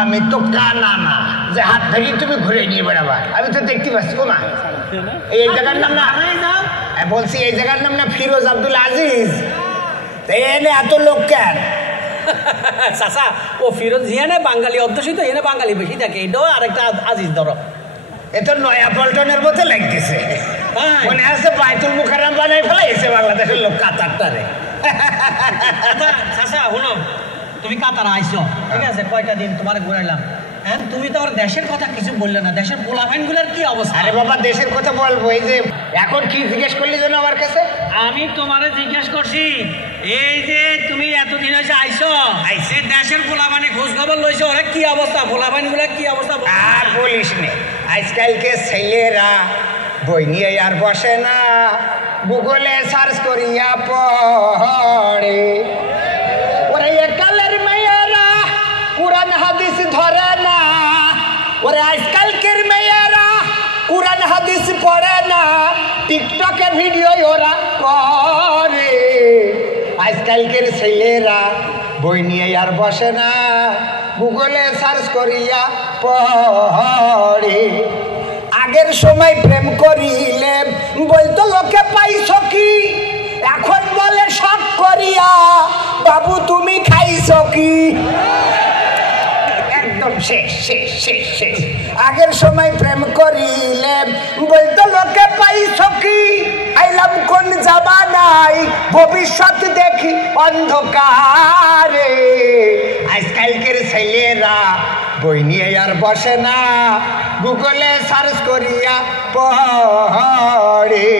আমি তো কানা না যে হাত ধরি তুমি ঘুরে নিয়ে বেড়াবা, আমি তো দেখতে পাচ্ছি। ও মা, এই জায়গার নাম না, বলছি এই জায়গার নাম না ফিরোজ আব্দুল আজিজ। এনে এত লোক কেন? চাচা ও ফিরোজ জিয়ানে বাঙালি অধ্যুষিত, এনে বাঙালি বেশি থাকে, এটাও আরেকটা আজিজ ধরো। এ তো নয়া পল্টনের মতো লাগতেছে, মনে আছে বাইতুল মুকাররম বানাই ফেলাইছে বাংলাদেশের লোক কাতারটারে। চাচা শুনো, তুমি কাতার আইছো, ঠিক আছে, কয়টা দিন তোমার ঘুরাইলাম, হ্যাঁ তুমি তো আমার দেশের কথা কিছু বললে না, দেশের পোলাপাইনগুলোর কি অবস্থা? আরে বাবা দেশের কথা বলবো, এই যে এখন কি জিজ্ঞেস করলি যেন আমার কাছে? আমি তোমারে জিজ্ঞেস করছি, এই যে তুমি এতদিন হয়েছে আইছো, এই দেশের পোলাপানি খোঁজ খবর লইছো, ওরা কি অবস্থা, পোলাপাইনগুলো কি অবস্থা? আর বলিস নে, আজকালকে ছেলেরা বই নিয়ে আর বসে না, গুগলে সার্চ করিয়া পড়ে। ওরে একালের মেয়েরা কুরআন হাদিস ধরে না, ওরে আজকালকের মেয়েরা কুরআন হাদিস পড়ে না, টিকটকে ভিডিও ওরা করে। আজকালকের ছেলেরা বই নিয়ে আর বসে না, গুগলে সার্চ করিয়া পড়ে। আগের সময় প্রেম করিলে বলতো লোকে পাইছ কি, এখন বলে সব করিয়া বাবু তুমি খাইছ কি। একদম শেষ শেষ শেষ শেষ। আগের সময় প্রেম করিলে বলতো লোকে পাইছ কি, আইলাম কোন জামানায় ভবিষ্যৎ দেখি অন্ধকারে। আজকালকের ছেলেরা বই নিয়ে আর বসে না, গুগলে সার্চ করিয়া পড়ে।